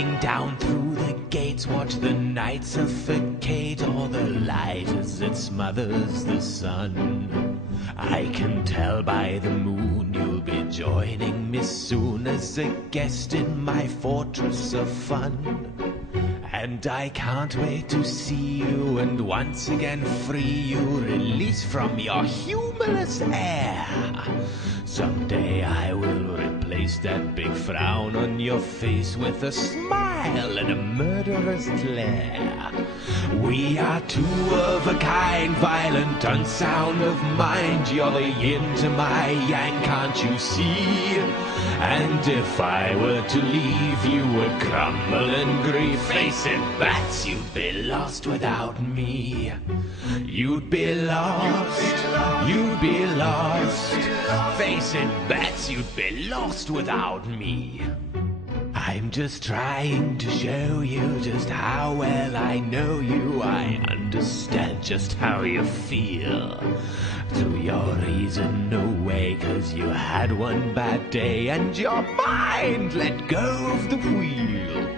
Coming down through the gates, watch the night suffocate all the light as it smothers the sun. I can tell by the moon you'll be joining me soon as a guest in my fortress of fun. And I can't wait to see you and once again free you, release from your humorless air. Someday I will replace that big frown on your face with a smile and a murderous glare. We are two of a kind, violent, unsound of mind. You're the yin to my yang, can't you see? And if I were to leave, you would crumble in grief. Face it, bats, you'd be lost without me. You'd be lost, you'd be lost. Face it, bats, you'd be lost without me. I'm just trying to show you just how well I know you. I understand just how you feel. To your reason, no way, 'cause you had one bad day and your mind let go of the wheel.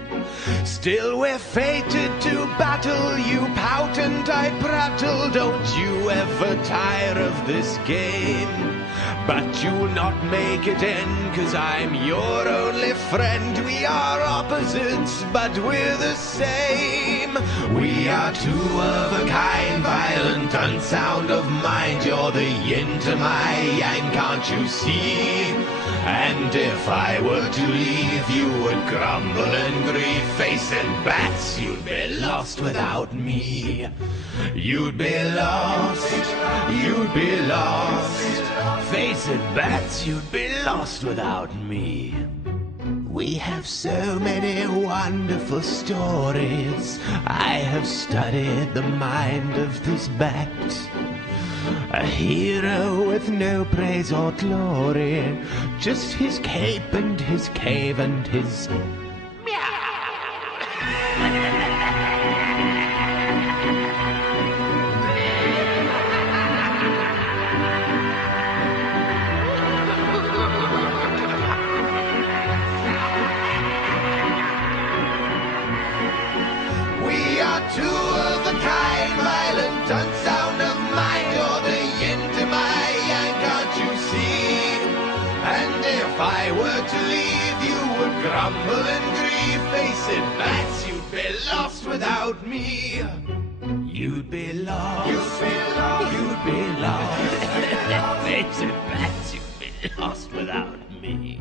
Still we're fated to battle, you pout and I prattle. Don't you ever tire of this game. But you'll not make it end, 'cause I'm your only friend. We are opposites, but we're the same. We are two of a kind, violent, unsound of mind. You're the yin to my yang, can't you see? And if I were to leave, you would crumble in grief. Face it, bats, you'd be lost without me. You'd be lost, you'd be lost. Face it, bats, you'd be lost without me. We have so many wonderful stories. I have studied the mind of this bat. A hero with no praise or glory, just his cape and his cave and his meow. We are two of a kind, violent, unsound of mind. You're the yin to my yang, can't you see? And if I were to leave, you would grumble and grieve. Face it, bats, you'd be lost without me. You'd be lost, you'd be lost, you'd be lost. Face it, bats, you'd be lost without me.